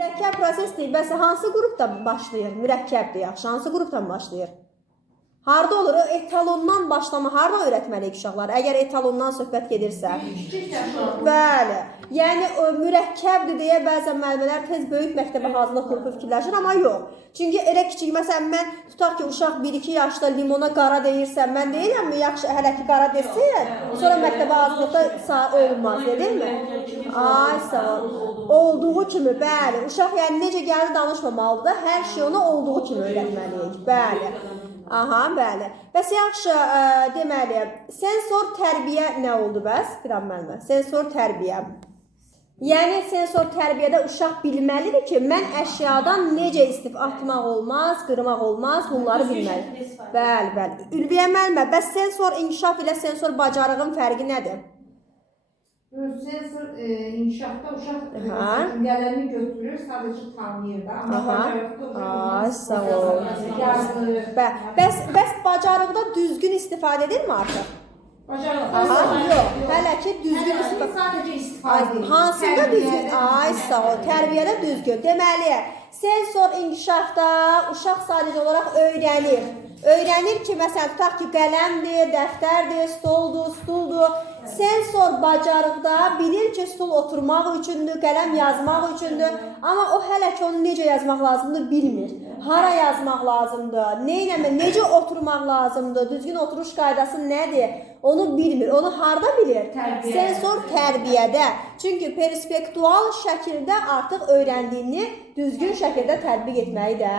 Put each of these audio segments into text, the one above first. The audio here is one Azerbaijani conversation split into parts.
Mürəkkəb prosesdir. Bəs hansı qrupdan başlayır? Mürəkkəbdir, yaxşı. Hansı qrupdan başlayır? Harda olur? O etalondan başlama, harda öyrətməliyik uşaqlar? Əgər etalondan söhbət gedirsə. Bəli. Yəni mürəkkəbdir deyə bəzən müəllimlər tez böyük məktəbə hazırlıq qrupu fikirləşir, amma yox. Çünki elə kiçik, məsələn mən tutaq ki, uşaq 1-2 yaşda limona qara deyirsən, mən deyirəmmi, yaxşı hələ ki qara desin, sonra məktəbə hazırlıqda olmaz, deyilmi? Ay sağ ol. Olduğu kimi, bəli. Uşaq yəni necə gəlir danışmamalıdır, hər şey ona olduğu kimi öyrətməliyik. Bəli. Aha, bəli. Bəs yaxşı, deməli, sensor tərbiyə nə oldu bəs? Fidan müəllimə, sensor tərbiyə. Yəni, sensor tərbiyədə uşaq bilməlidir ki, mən əşyadan necə atmaq olmaz, qırmaq olmaz, bunları bilməli. Bəli, bəli. Ülviyə müəllimə, bəs sensor inkişaf ilə sensor bacarığın fərqi nədir? Sensor inkişafda uşaq cümlələrini götürür, sadəcə tanıyır da. Amma bacarıqda sağ ol. Bəs bacarıqda düzgün istifadə edirmi artıq? Bacarıqda yox, hələ ki düzgün sadəcə istifadə edir. Hansında düzgün? Ay sağ ol, tərbiyədə düzgün. Deməli, sensor inkişafda uşaq sadəcə olaraq öyrənir. Öyrənir ki, məsələn, tutaq ki, qələmdir, dəftərdir, stoldur, stuldur. Sensor bacarıqda bilir ki, stul oturmaq üçündür, qələm yazmaq üçündür. Amma o hələ ki, onu necə yazmaq lazımdır bilmir. Hara yazmaq lazımdır, necə oturmaq lazımdır, düzgün oturuş qaydası nədir, onu bilmir. Onu harda bilir? Sensor tərbiyədə. Çünki perspektual şəkildə artıq öyrəndiyini düzgün şəkildə tətbiq etməyi də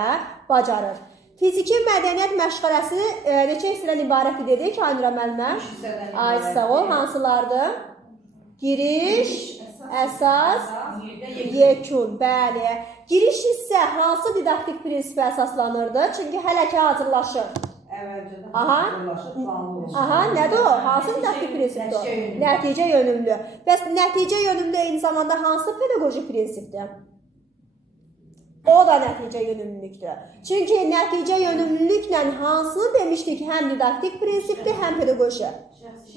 bacarır. Fiziki mədəniyyət məşğələsi neçə hissədən ibarətdir dedik, Aynura müəllimə? Ay sağ ol, hansılardır? Giriş, əsas, yekun, bəli. Giriş hissə hansı didaktik prinsipə əsaslanırdı? Çünki hələ ki hazırlaşır. Aha, nədir o? Hansı didaktik prinsipdir o? Nəticə yönümlü. Bəs nəticə yönümlü eyni zamanda hansı pedaqoji prinsipdir? O da nəticə yönümlülükdür. Çünki nəticə yönümlülüklə hansını demişdik, həm didaktik prinsipdir, həm pedaqoji.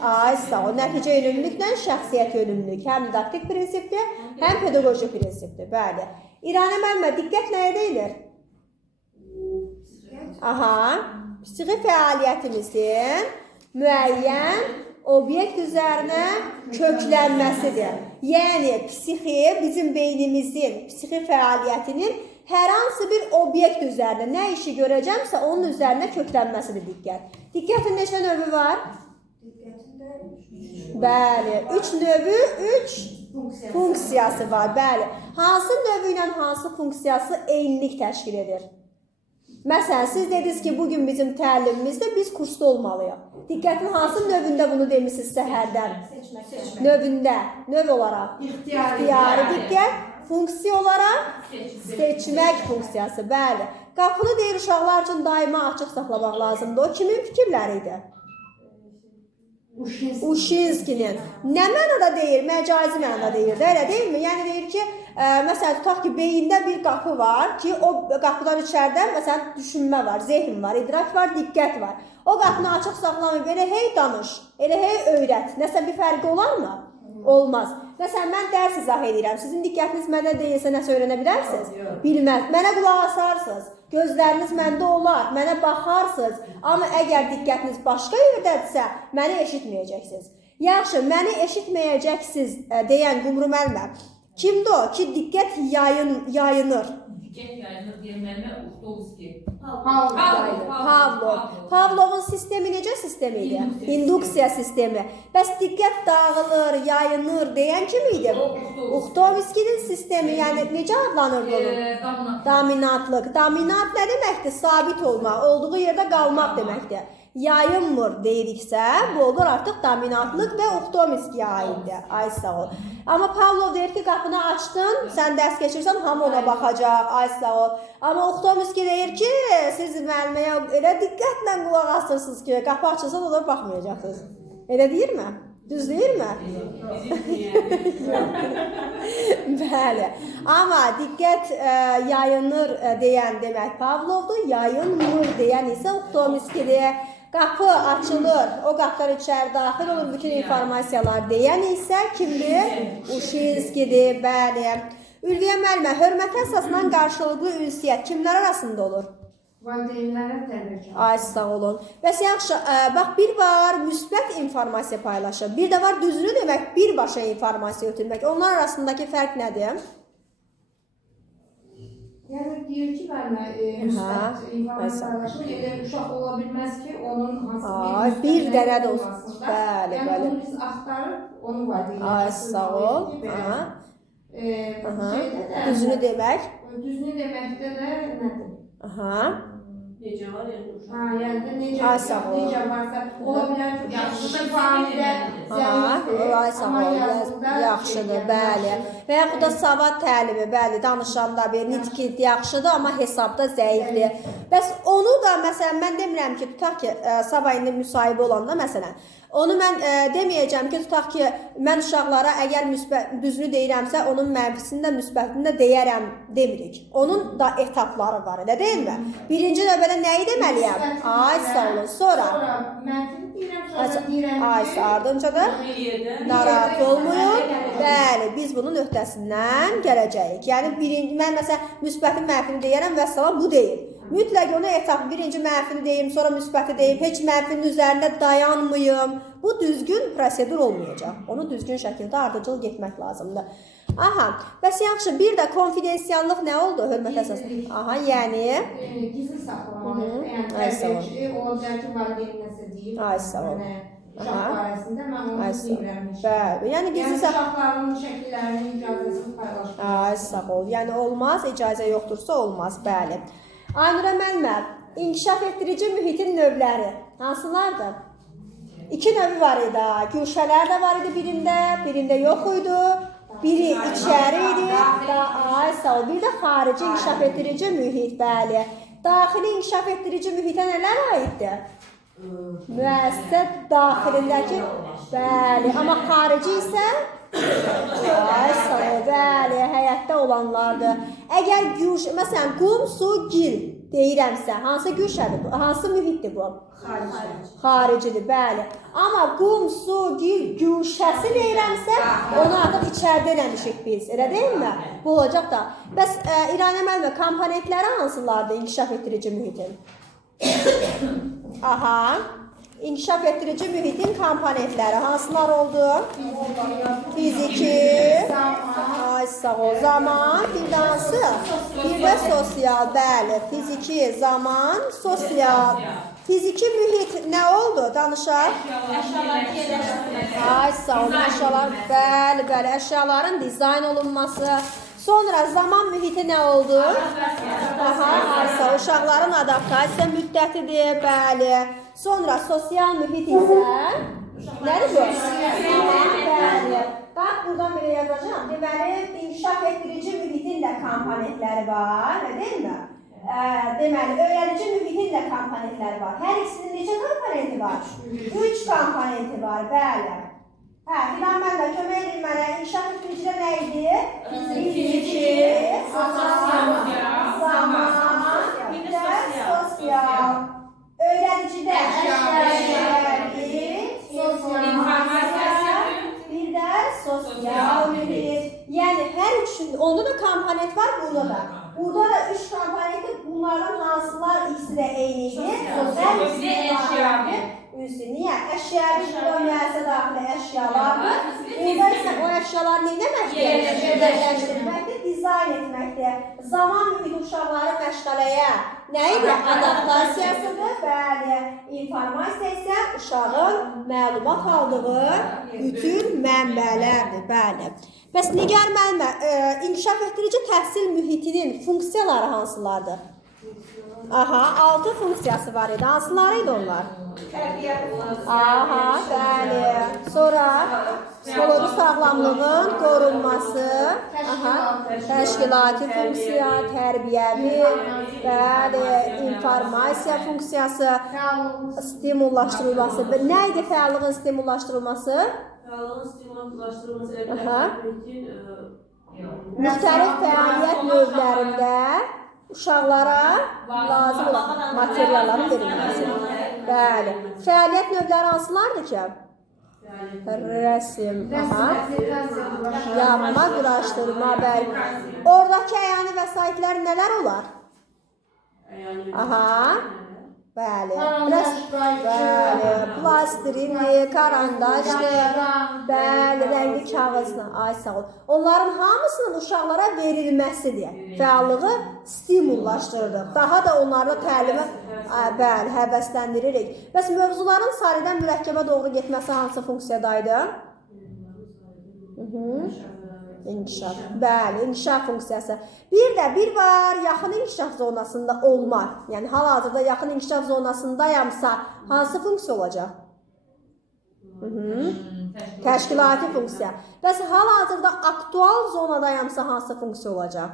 Ay sağ ol, nəticə yönümlülüklə şəxsiyyət yönümlülük, həm didaktik prinsipdir, həm pedaqoji prinsipdir. Bəli. İranə müəllimə, diqqət nəyə deyilir? Aha, psixi fəaliyyətimizin müəyyən obyekt üzərinə köklənməsidir. Yəni, psixi bizim beynimizin, psixi fəaliyyətinin hər hansı bir obyekt üzərində nə işi görəcəmsə, onun üzərinə köklənməsidir diqqət. Diqqətin neçə növü var? Bəli, 3 növü, 3 funksiyası var. Bəli, hansı növü ilə hansı funksiyası eynilik təşkil edir? Məsələn, siz dediniz ki, bugün bizim təlimimizdə biz kursda olmalıyıq. Diqqətin hansı növündə bunu demişsiniz səhərdən? Növündə, növ olaraq. İxtiyari diqqət, funksiya olaraq seçmək funksiyası, bəli. Qapını deyir, uşaqlar üçün daima açıq saxlamaq lazımdır. O kimin fikirləri idi? Uşinskinin. Nə mənada deyir? Məcazi mənada deyir, elə deyilmi? Yəni deyir ki, məsələn, tutaq ki, beyində bir qapı var ki, o qapıdan içərdə, məsələn, düşünmə var, zehn var, idrak var, diqqət var. O qapını açıq saxlamayıb, elə hey danış, elə hey öyrət. Nəsə bir fərqi olarmı? Olmaz. Məsələn, mən dərs izah edirəm. Sizin diqqətiniz məndə deyilsə, nəsə öyrənə bilərsiniz? Bilməz. Mənə qulaq asarsınız, gözləriniz məndə olar, mənə baxarsınız. Amma əgər diqqətiniz başqa yerdədirsə, məni eşitməyəcəksiniz. Yaxşı, məni eşitməyəcəksiniz deyən Qumru müəllimə, kimdir o ki, diqqət yayınır? Diqqət yayınır deyən müəllimə Uxtovski. Pavlov. Pavlovun sistemi necə sistemi idi? İnduksiya sistemi. Bəs diqqət dağılır, yayınır deyən kim idi? Uxtovskinin sistemi, yəni necə adlanırdı onun? Dominantlıq. Dominant nə deməkdir? Sabit olmaq, olduğu yerdə qalmaq deməkdir. Yayınmır deyiriksə, bu olur artıq dominantlıq və Uxtovskiyə aiddir. Ay sağ ol. Amma Pavlov deyir ki, qapını açdın, sən dərs keçirsən, hamı ona baxacaq. Ay sağ ol. Amma Uxtovski deyir ki, siz müəlliməyə elə diqqətlə qulaq asırsınız ki, qapı açılsa da ona baxmayacaqsınız. Elə deyirmi? Düz deyirmi? Bəli. Amma diqqət yayınır deyən demək Pavlovdur, yayınmır deyən isə Uxtovskidir. Qapı açılır, o qapıdan içəri daxil olur bütün informasiyalar deyən isə kimdir? Uşinskidir, bəli. Ülviyə müəllimə, hörmətə əsasından qarşılıqlı ünsiyyət kimlər arasında olur? Valideynlərə təbii. Ay sağ olun. Bəs yaxşı, bax bir var müsbət informasiya paylaşır. Bir də var düzünü demək, birbaşa informasiya ötürmək. Onlar arasındakı fərq nədir? Yəni deyir ki, müəllimə, müsbət informasiya paylaşır. Elə uşaq ola bilməz ki, onun hansı bir dənə də olsun. Bəli, yəni bəli. onu biz axtarıb, onu valideynlərə. Ay sağ ol. Düzünü demək. Düzünü deməkdə də nədir? Aha. Necə var yəni uşaq? Yəni də Ay sağ ol. necə varsa, ola bilər ki, Yaxşı, şifahidə Ay sağ ol. Yaxşıdır, bəli. Və yaxud da savad təlimi, bəli, danışanda bir nitqi yaxşıdır, amma hesabda zəifdir. Bəs onu da məsələn mən demirəm ki, tutaq ki, sabah indi müsahibə olanda məsələn, onu mən deməyəcəm ki, tutaq ki, mən uşaqlara əgər düzünü deyirəmsə, onun mənfisini də, müsbətini də deyərəm demirik. Onun da etapları var, elə deyilmi? Birinci növbədə nəyi deməliyəm? Ay sağ olun. Sonra mənfini deyirəm, sonra deyirəm ay ki, ardınca da Bir yerdə narahat olmayın. Bəli, biz bunun öhdəsindən gələcəyik. Yəni mən məsələn müsbətin mənfini deyərəm və salam bu deyil. Mütləq ona etap birinci mənfini deyim, sonra müsbəti deyim, heç mənfinin üzərində dayanmayım. Bu düzgün prosedur olmayacaq. Onu düzgün şəkildə ardıcıl getmək lazımdır. Aha, bəs yaxşı, bir də konfidensiallıq nə oldu hörmət əsasında? Aha, yəni gizli saxlamalı. Ay sağ ol. Yəni o bilər ki, valideyn nəsə deyib. Ay sağ ol. Uşaq barəsində mən onu bilmirəm. Bəli, yəni gizli uşaqların şəkillərinin icazəsini paylaşmaq. Ay sağ ol. Yəni olmaz, icazə yoxdursa olmaz, bəli. Aynurə müəllimə, inkişaf etdirici mühitin növləri hansılardır? 2 növü var idi. Güşələr də var idi birində yox idi. Biri içəri idi. Ay sağ ol. Bir də xarici inkişaf etdirici mühit, bəli. Daxili inkişaf etdirici mühitə nələr aiddir? Müəssisə daxilindəki, bəli, amma xarici isə ay sağ ol, bəli, həyətdə olanlardır. Əgər məsələn, qum, su, gil deyirəmsə, hansı güşədir, hansı mühitdir bu? Xaricidir, bəli. Amma qum, su, gil, güşəsi deyirəmsə, onu artıq içəridə eləmişik biz, elə deyilmi? Bu olacaq da. Bəs İraniyə müəllimə, komponentləri hansılardır inkişaf etdirici mühitin? Aha, inkişaf etdirici mühitin komponentləri hansılar oldu? Fiziki, ay sağ ol, zaman, bir də hansı? Bir də sosial, bəli, fiziki, zaman, sosial. Fiziki mühit nə oldu? Danışaq. Ay sağ ol, əşyalar, bəli, bəli, əşyaların dizayn olunması. Sonra zaman mühiti nə oldu? Aha, ay sağ ol, uşaqların adaptasiya müddətidir, bəli. Sonra sosial mühit isə nədir bu? Bəli. Bax, buradan belə yazacağım. Deməli, inkişaf etdirici mühitin də komponentləri var, deyilmi? Deməli, öyrədici mühitin də komponentləri var. Hər ikisinin neçə komponenti var? 3 komponenti var, bəli. Filan mən də kömək edin mənə, inkişaf etdiricidə nə idi? Fiziki, zaman, bir də sosial. Öyrədicidə əşyari, bir də sosial mühit. Yəni, hər üçün, onda da komponent var, burada da. Burada da 3 komponenti, bunlardan hansılar ikisi də eyni idi. Hər ikisi əşyari. Niyə? Əşyari müəssisə daxili əşyalardır. Burada isə o əşyaları nə deməkdir? Yerləşdirməkdir, dizayn etməkdir. Zaman mühit uşaqları məşğələyə nə idi? Adaptasiyasıdır, bəli. İnformasiya isə uşağın məlumat aldığı bütün mənbələrdir, bəli. Bəs Nigar müəllimə, inkişaf etdirici təhsil mühitinin funksiyaları hansılardır? Aha, 6 funksiyası var idi. Hansıları idi onlar? Aha, bəli. Sonra psixoloji sağlamlığın qorunması, aha, təşkilati funksiya, tərbiyəvi, bəli, informasiya funksiyası, stimullaşdırılması. Nə idi fəallığın stimullaşdırılması? Fəallığın stimullaşdırılması müxtəlif fəaliyyət növlərində uşaqlara lazım olan materialların verilməsi. Bəli. Fəaliyyət növləri hansılardır ki? Rəsm. Aha. Rəsm, Yapma, quraşdırma, bəli. Oradakı əyani vəsaitlər nələr olar? Aha. Bəli. Bəli. Plastilin, karandaşdır. Bəli, rəngli kağızla. Ay sağ ol. Onların hamısının uşaqlara verilməsidir. Fəallığı stimullaşdırırıq. Daha da onlarda təlimi bəli, həvəsləndiririk. Bəs mövzuların sarıdan mürəkkəbə doğru getməsi hansı funksiyadaydı? İnkişaf. Bəli, inkişaf funksiyası. Bir var, yaxın inkişaf zonasında olmaq. Yəni hal-hazırda yaxın inkişaf zonasındayamsa hansı funksiya olacaq? Təşkilati funksiya. Bəs hal-hazırda aktual zonadayamsa hansı funksiya olacaq?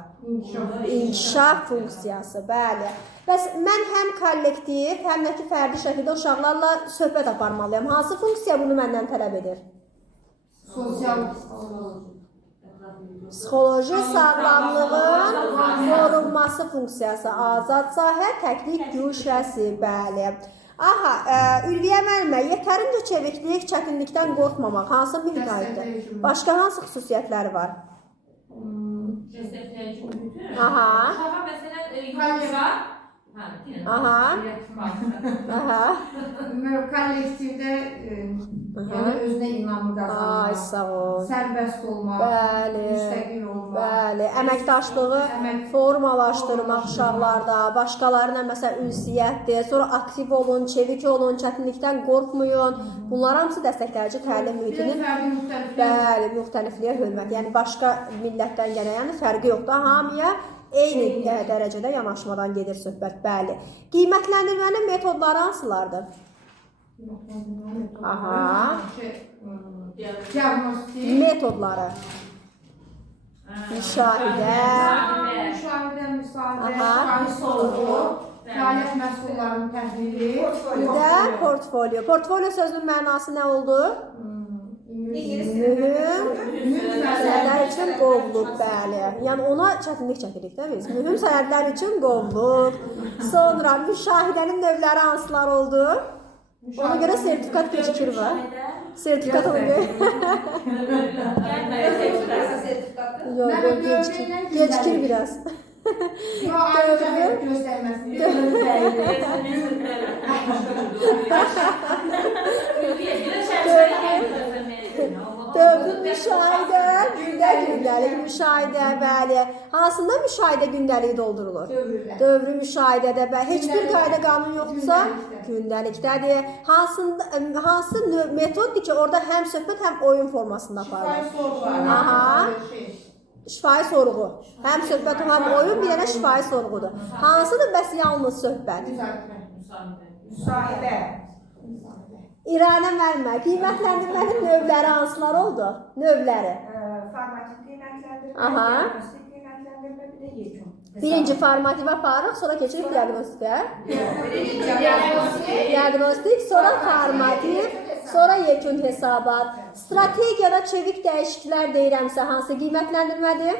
İnkişaf funksiyası. Bəli. Bəs mən həm kollektiv, həm də ki fərdi şəkildə uşaqlarla söhbət aparmalıyam. Hansı funksiya bunu məndən tələb edir? Sosial Psixoloji sağlamlığın qorunması funksiyası, azad sahə, təklik, güc rəsi, bəli. Aha, Ülviyə müəllimə, yetərincə çeviklik, çətinlikdən qorxmamaq hansı mühit aiddir? Başqa hansı xüsusiyyətləri var? Aha. Aha. Aha. Kollektivdə yəni özünə inamı Ay, qazanmaq, sağ ol. sərbəst olmaq, Bəli. müstəqil olmaq. Bəli, əməkdaşlığı formalaşdırmaq uşaqlarda, başqalarına məsələn ünsiyyətdir, sonra aktiv olun, çevik olun, çətinlikdən qorxmayın. Bunlar hamısı dəstəkləyici təlim mühitinin bəli, müxtəlifliyə hörmət. Yəni başqa millətdən gələn fərqi yoxdur. Hamıya eyni dərəcədə yanaşmadan gedir söhbət. Bəli. Qiymətləndirmənin metodları hansılardır? Aha. Diagnostik, Metodları. Müşahidə. müsahidə, Aha. şahid sorğu, fəaliyyət məhsullarının təhlili, Bir də portfolio. Portfolio sözünün mənası nə oldu? Mühüm sənədlər üçün qovluq, bəli. Yəni ona çətinlik çəkirik də biz. Mühüm sənədlər üçün qovluq. Sonra müşahidənin növləri hansılar oldu? Ona görə sertifikat gecikir var. Sertifikat ona görə. Yox, gecikir biraz. Dövrün müşahidə, gündəlik müşahidə, bəli. Hansında müşahidə gündəliyi doldurulur? Dövrü müşahidədə, bəli. Heç bir qayda qanun yoxdursa, gündəlikdədir. Hansı metoddur ki, orada həm söhbət, həm oyun formasında aparılır? Aha. Şifahi sorğu. Həm söhbət, həm oyun, bir dənə şifahi sorğudur. Hansıdır bəs yalnız söhbət? Müsahidə. İranə müəllimə, qiymətləndirmənin növləri hansılar oldu? Növləri. Formativ qiymətləndirmə, Aha. diagnostik qiymətləndirmə, bir də yekun. Birinci formativə aparırıq, sonra keçirik diaqnostikə. Diagnostik. Diaqnostik, sonra formativ, sonra yekun hesabat. Strategiyada çevik dəyişikliklər deyirəmsə hansı qiymətləndirmədir?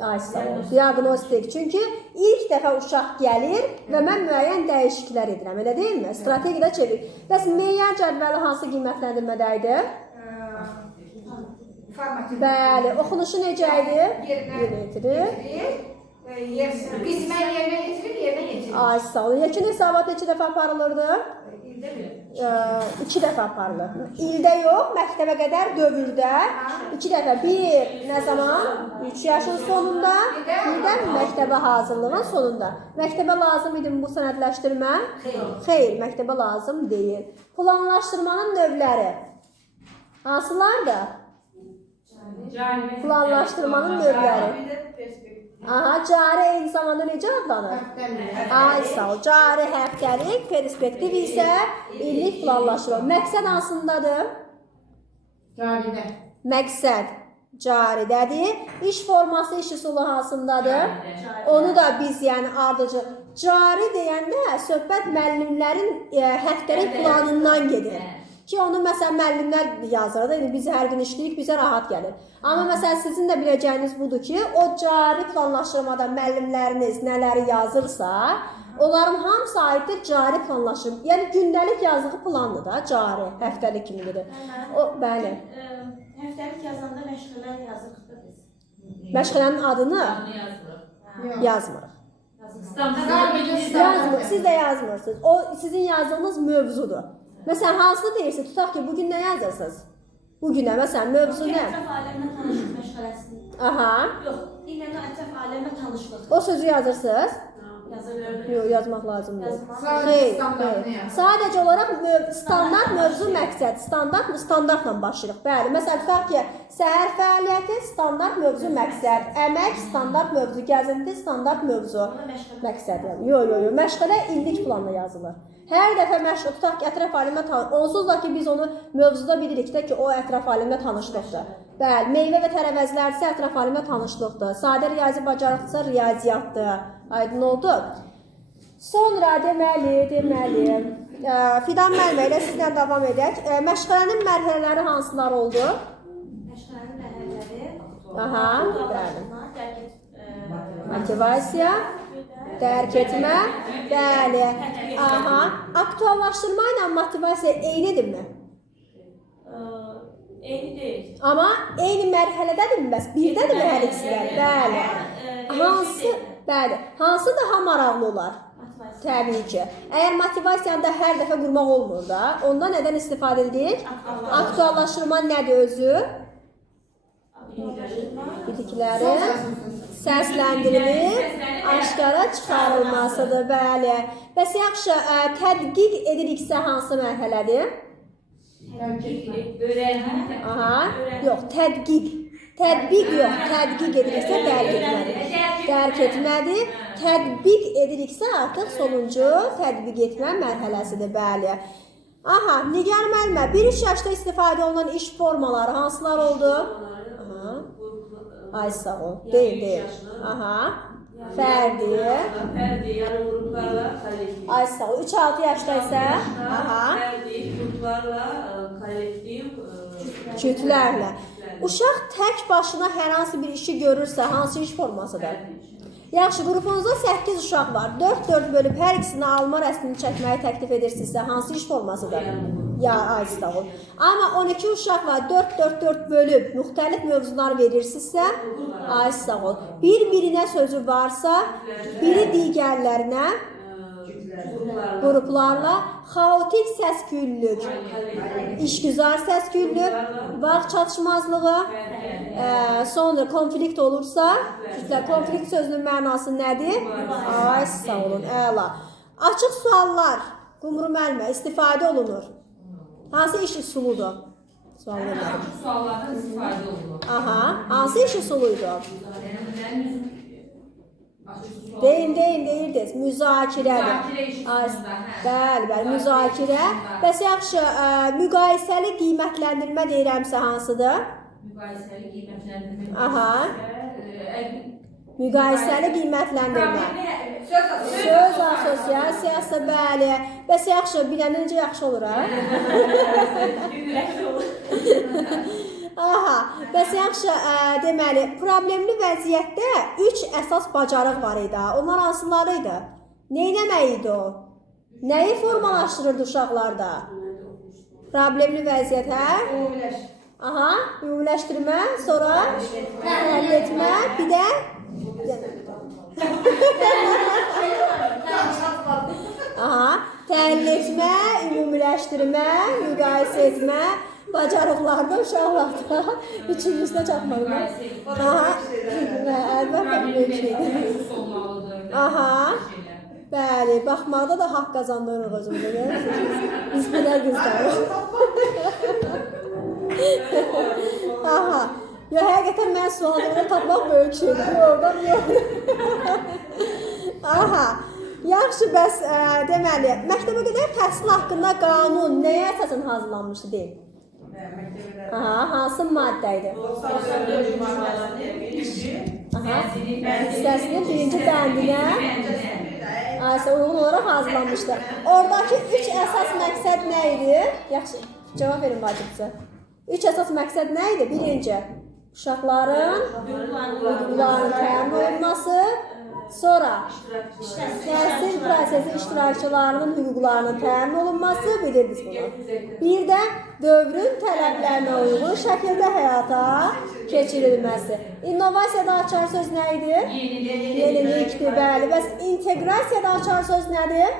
Ay sağ ol. Diaqnostik. Çünki ilk dəfə uşaq gəlir və mən müəyyən dəyişikliklər edirəm, elə deyilmi? Strategiyada çevik. Bəs meyyər cədvəli hansı qiymətləndirmədə idi? Formativ. Bəli, oxunuşu necə idi? Yerinə yetirir. Qismən yerinə yetirir. Ay sağ ol. Yekun hesabat neçə dəfə aparılırdı? 2 dəfə aparılır. İldə yox, məktəbə qədər dövrdə 2 dəfə. Bir, nə zaman? 3 yaşın sonunda, bir də məktəbə hazırlığın sonunda. Məktəbə lazım idi bu sənədləşdirmə? Xeyr, məktəbə lazım deyil. Planlaşdırmanın növləri hansılardır? Planlaşdırmanın növləri. Aha, cari eyni zamanda necə adlanır? Ay sağ ol. Cari həftəlik, perspektiv isə illik planlaşdırma. Məqsəd hansındadır? Caridə. Məqsəd caridədir. İş forması, iş üsulu hansındadır? Onu da biz yəni ardıcı cari deyəndə söhbət müəllimlərin həftəlik planından gedir. Ki onu məsələn müəllimlər yazır da, biz hər gün işləyirik, bizə rahat gəlir. Amma məsələn sizin də biləcəyiniz budur ki, o cari planlaşdırmada müəllimləriniz nələri yazırsa, onların hamısı aiddir cari planlaşdırma. Yəni gündəlik yazdığı plandır da, cari, həftəlik kimidir. O, bəli. Həftəlik yazanda məşğələlər yazırıq da biz. Məşğələnin adını yazmırıq. Yazmır, siz də yazmırsınız. O sizin yazdığınız mövzudur. Məsələn, hansını deyirsiniz? Tutaq ki, bugün nə yazırsınız? Bugünə, məsələn, mövzu nə? Ətraf aləmlə tanışlıq məşğələsini. Aha. Yox, dinlənə ətraf aləmlə tanışlıq. O sözü yazırsınız? Yazılır. Yox, yazmaq lazım deyil. Sadece standartını yazın. Sadəcə olaraq standart mövzu məqsəd, standartla başlayırıq. Bəli, məsələn, tutaq ki, səhər fəaliyyəti standart mövzu məqsəd, əmək standart mövzu, gəzinti standart mövzu məqsəd. Yox, məşğələ illik planla yazılır. Hər dəfə məşğələ tutaq ki, ətraf aləmlə tanışlıq. Onsuz da ki, biz onu mövzuda bilirik də ki, o ətraf aləmlə tanışlıqdır. Bəli, meyvə və tərəvəzlərsə ətraf aləmlə tanışlıqdır. Sadə riyazi bacarıqsa riyaziyyatdır. Aydın oldu. Sonra deməli, Fidan müəllimə ilə sizlə davam edək. Məşğələnin mərhələləri hansılar oldu? Məşğələnin mərhələləri. Aha, bəli. Motivasiya, dərk etmə, bəli. Aha, aktuallaşdırma ilə motivasiya eynidirmi? Eyni deyil. Amma eyni mərhələdədirmi bəs? Birdədirmi hər ikisilər? Bəli. Hansı daha maraqlı olar? Təbii ki. Əgər motivasiyanı da hər dəfə qurmaq olmur da, onda nədən istifadə edirik? Aktuallaşdırma nədir özü? Bildiklərin səsləndirilir, aşkara çıxarılmasıdır, bəli. Bəs yaxşı, tədqiq ediriksə hansı mərhələdir? Aha, yox, tədqiq. Tətbiq yox, tədqiq ediriksə dərk etmədir. Dərk etmədir. Tətbiq ediriksə artıq sonuncu tətbiq etmə mərhələsidir, bəli. Aha, Nigar müəllimə, bir iş yaşda istifadə olunan iş formaları hansılar oldu? Aha. Ay sağ ol. Deyil. Aha. Fərdi, yəni qruplarla kollektiv. Ay sağ ol. 3-6 yaşda isə aha. Fərdi, qruplarla kollektiv, Cütlərlə. Uşaq tək başına hər hansı bir işi görürsə, hansı iş formasıdır? Yaxşı, qrupunuzda 8 uşaq var. 4-4 bölüb hər ikisini alma rəsmini çəkməyi təklif edirsinizsə, hansı iş formasıdır? Ya, ay sağ ol. Amma 12 uşaq var, 4-4-4 bölüb müxtəlif mövzular verirsinizsə, ay sağ ol. Bir-birinə sözü varsa, biri digərlərinə qruplarla xaotik səs-küylülük, işgüzar səs-küylülük, vaxt çatışmazlığı, sonra konflikt olursa, konflikt sözünün mənası nədir? Ay sağ olun, əla. Açıq suallar, Qumru müəllimə, istifadə olunur. Hansı iş üsuludur? Suallardan istifadə olunur. Aha, hansı iş üsuluydu? Deyirdiniz, müzakirədir. Bəli, müzakirə. Bəs yaxşı, müqayisəli qiymətləndirmə deyirəmsə hansıdır? Müqayisəli qiymətləndirmə. Aha. Müqayisəli qiymətləndirmə. Söz assosiasiyası, bəli. Bəs yaxşı, bilənincə yaxşı olur, ha? Aha, bəs yaxşı, deməli, problemli vəziyyətdə 3 əsas bacarıq var idi. Onlar hansılarıydı? Neynəmək idi o? Nəyi formalaşdırırdı uşaqlarda? Problemli vəziyyət, hə? Aha, ümumiləşdirmə, sonra həll etmə, bir də aha, təhlil etmə, ümumiləşdirmə, müqayisə etmə, bacarıqlarda uşaqlarda üçüncüsünə çatmalıdır. Aha, əlbəttə böyük şeydir. Aha, bəli, baxmaqda da haqq qazandırırıq özümüzə. Biz belə qızlarıq. Aha, ya həqiqətən mən suallarını tapmaq böyük şeydir. Oradan yox. Aha, yaxşı, bəs deməli, məktəbə qədər təhsil haqqında qanun nəyə əsasən hazırlanmışdı deyil? Aha, hansı maddə idi? Aha, hissəsinin birinci bəndinə uyğun olaraq hazırlanmışdı. Oradakı 3 əsas məqsəd nə idi? Yaxşı. Cavab verin vacibsə. 3 əsas məqsəd nə idi? Birinci, uşaqların hüquqlarının təmin olunması, sonra təhsil prosesi iştirakçılarının hüquqlarının təmin olunması, bilirsiniz bunu. Bir də dövrün tələblərinə uyğun şəkildə həyata keçirilməsi. İnnovasiyada açar söz nə idi? Yenilikdir, bəli. Bəs inteqrasiyada açar söz nədir?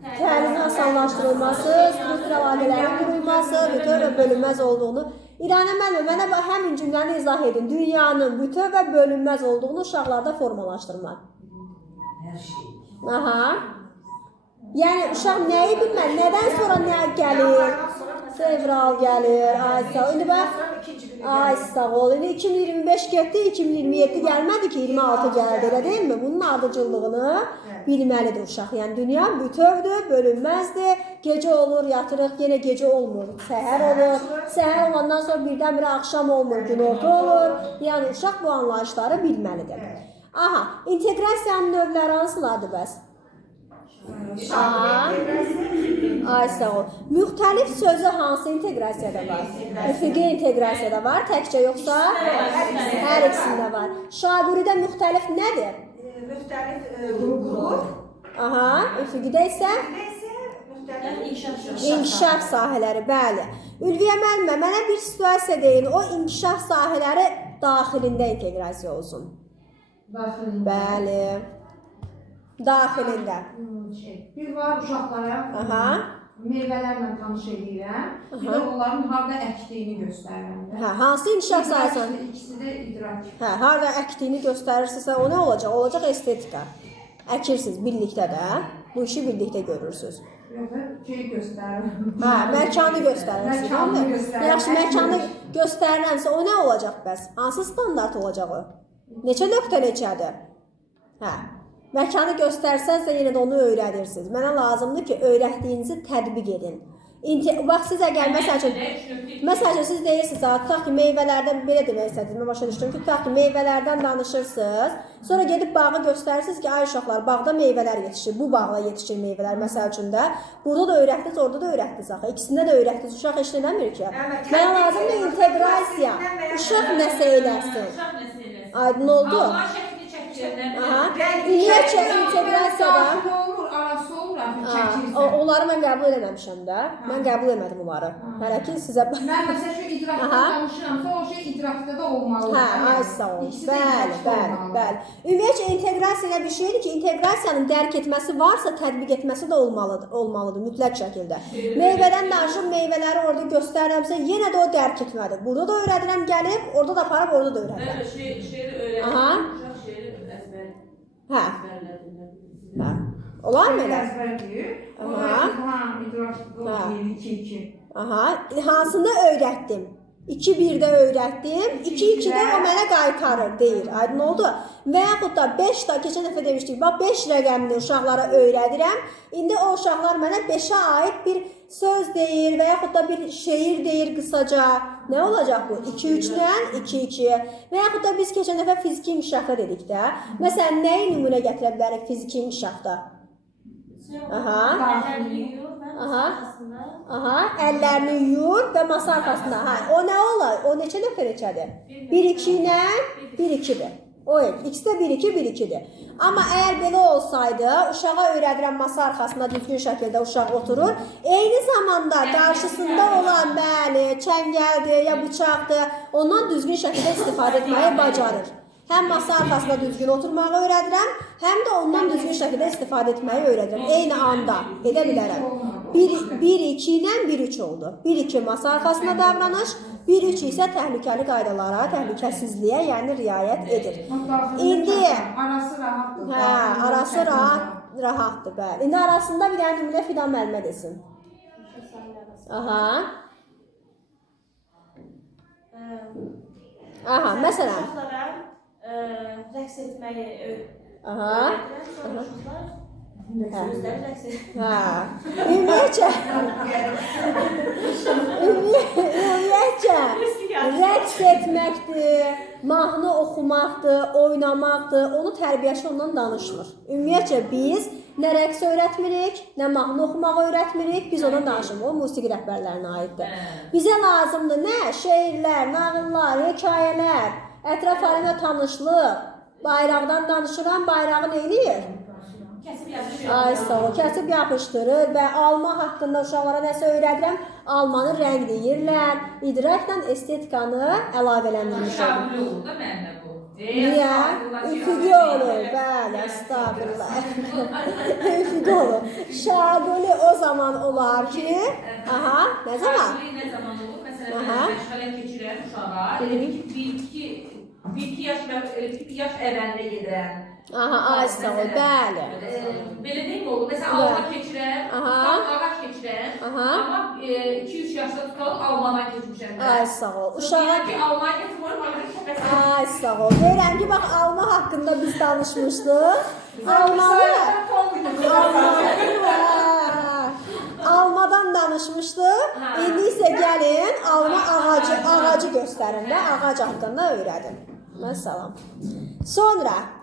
Təlimin asanlaşdırılması, struktur əlaqələrin qurulması, bütöv və bölünməz olduğunu. İrana müəllimə, mənə həmin cümləni izah edin. Dünyanın bütöv və bölünməz olduğunu uşaqlarda formalaşdırmaq. Hər şey. Aha. Yəni uşaq nəyi bilməli? Nədən sonra nə gəlir? Fevral gəlir, ay sağ ol. İndi bax, ay sağ ol. İndi 2025 getdi, 2027 gəlmədi ki, 26 gəldi, elə deyilmi? Bunun ardıcıllığını bilməlidir uşaq. Yəni dünya bütövdür, bölünməzdir. Gecə olur, yatırıq, yenə gecə olmur. Səhər olur. Səhər olandan sonra birdən-birə axşam olmur, günorta olur. Yəni uşaq bu anlayışları bilməlidir. Aha, inteqrasiyanın növləri hansılardır bəs? Aha. Ay sağ ol. Müxtəlif sözü hansı inteqrasiyada var? Üfüqi inteqrasiyada var, təkcə yoxsa? Hər ikisində var. Şaguridə müxtəlif nədir? Müxtəlif qrup. Aha, üfüqidə isə? İnkişaf sahələri, bəli. Ülviyə müəllimə, mənə bir situasiya deyin, o inkişaf sahələri daxilində inteqrasiya olsun. Daxilində. Bəli. Daxilində. Bir var uşaqlara meyvələrlə tanış edirəm. Bir də onların harada əkdiyini göstərirəm. Hansı inkişaf sahəsi? İkisi də idrak. Harada əkdiyini göstərirsinizsə, o nə olacaq? Olacaq estetika. Əkirsiniz birlikdə də. Bu işi birlikdə görürsünüz. Şey göstərirəm. Məkanı göstərirsiniz. Yaxşı, məkanı göstərirəmsə, o nə olacaq bəs? Hansı standart olacaq o? Neçə nöqtə neçədir? Məkanı göstərsəz də yenə də onu öyrədirsiniz. Mənə lazımdır ki, öyrətdiyinizi tətbiq edin. Bax, siz əgər məsəl üçün siz deyirsiniz, tutaq ki, meyvələrdən, belə demək istədiniz, mən başa düşdüm ki, tutaq ki, meyvələrdən danışırsınız, sonra gedib bağı göstərirsiniz ki, ay uşaqlar, bağda meyvələr yetişir, bu bağda yetişir meyvələr, məsəl üçün də, burada da öyrətdiniz, orada da öyrətdiniz axı, ikisində də öyrətdiniz, uşaq heç eləmir ki. Mənə lazımdır inteqrasiya, uşaq nəsə eləsin. Aydın oldu? Ümumiyyətcə inteqrasiyada onları mən qəbul eləməmişəm də. Mən qəbul eləmədim onları. Hələ ki sizə mən məsələn şu idrakda danışıramsa, o şey idrakda da olmalıdır. Ay sağ ol. Bəli. Ümumiyyətcə inteqrasiya bir şeydir ki, inteqrasiyanın dərk etməsi varsa, tətbiq etməsi də olmalıdır mütləq şəkildə. Meyvədən danışıb meyvələri orada göstərirəmsə, yenə də o dərk etməlidir. Burada da öyrədirəm gəlib, orada da aparıb orada da öyrədirəm. Şeiri öyrədirəm. Olar mı elə? Hansını öyrətdim? 2-1-də öyrətdim, 2-2-də o mənə qaytarır, deyir. Aydın oldu? Və yaxud da 5 da, keçən dəfə demişdik, 5 rəqəmini uşaqlara öyrədirəm. İndi o uşaqlar mənə 5-ə aid bir söz deyir və yaxud da bir şeir deyir qısaca. Nə olacaq bu? 2-3-dən 2-2. Və yaxud da biz keçən dəfə fiziki inkişafda dedik də. Məsələn, nəyi nümunə gətirə bilərik fiziki inkişafda? Əllərini yuyur və masa arxasında. O nə olar? O neçə nöqtə neçədir? 1-2 ilə 1-2-dir. O ikisi də 1-2-1-2-dir. Amma əgər belə olsaydı, uşağa öyrədirəm masa arxasında düzgün şəkildə uşaq oturur. Eyni zamanda qarşısında olan çəngəldir ya bıçaqdır, ondan düzgün şəkildə istifadə etməyi bacarır. Həm masa arxasında düzgün oturmağı öyrədirəm, həm də ondan düzgün şəkildə istifadə etməyi öyrədirəm. Eyni anda edə bilərəm. 1-2 ilə 1-3 oldu. 1-2 masa arxasında davranış, 1-3 isə təhlükəli qaydalara, təhlükəsizliyə, yəni riayət edir. İndi arası rahatdır, bəli. İndi arasında bir dənə nümunə Fidan müəllimə desin. Məsələn. Rəqs etməyi Ümumiyyətcə rəqs etməkdir, mahnı oxumaqdır, oynamaqdır, onu tərbiyəçi ondan danışmır. Ümumiyyətcə biz Nə rəqs öyrətmirik, nə mahnı oxumağı öyrətmirik. Biz ondan danışırıq. O musiqi rəhbərlərinə aiddir. Bizə lazımdır nə? Şeirlər, nağıllar, hekayələr, ətraf aləmlə tanışlıq. Bayraqdan danışıram, bayrağı nə eləyir? Kəsib yapışır. Ay sağ ol, kəsib yapışdırır və alma haqqında uşaqlara nəsə öyrədirəm. Almanı rəngləyirlər. İdrakla estetikanı əlavələndirmişəm. Şaguli olur da məndə bu. Niyə? Üfüqi olur, bəli, estağfurullah. Üfüqi olur. Şaguli o zaman olar ki, aha, nə zaman? Şaguli nə zaman olur? Məsələn, Aha. mən məşğələn keçirəm uşağa. Elə bir iki yaş əvvəldə gedirəm. Aha, ay sağ ol, bəli. Belə deyim olur. Məsələn, alma keçirəm, Aha. ağac keçirəm. Aha. Amma 2-3 yaşda tutalım almana keçmişəm. Ay sağ ol. Uşağa ki, almaya keçməyəm, ağac ay sağ ol. Deyirəm ki, bax alma haqqında biz danışmışdıq. Almadan danışmışdıq. İndi isə gəlin alma ağacı göstərin və ağac haqqında öyrədin. Məsələn. Sonra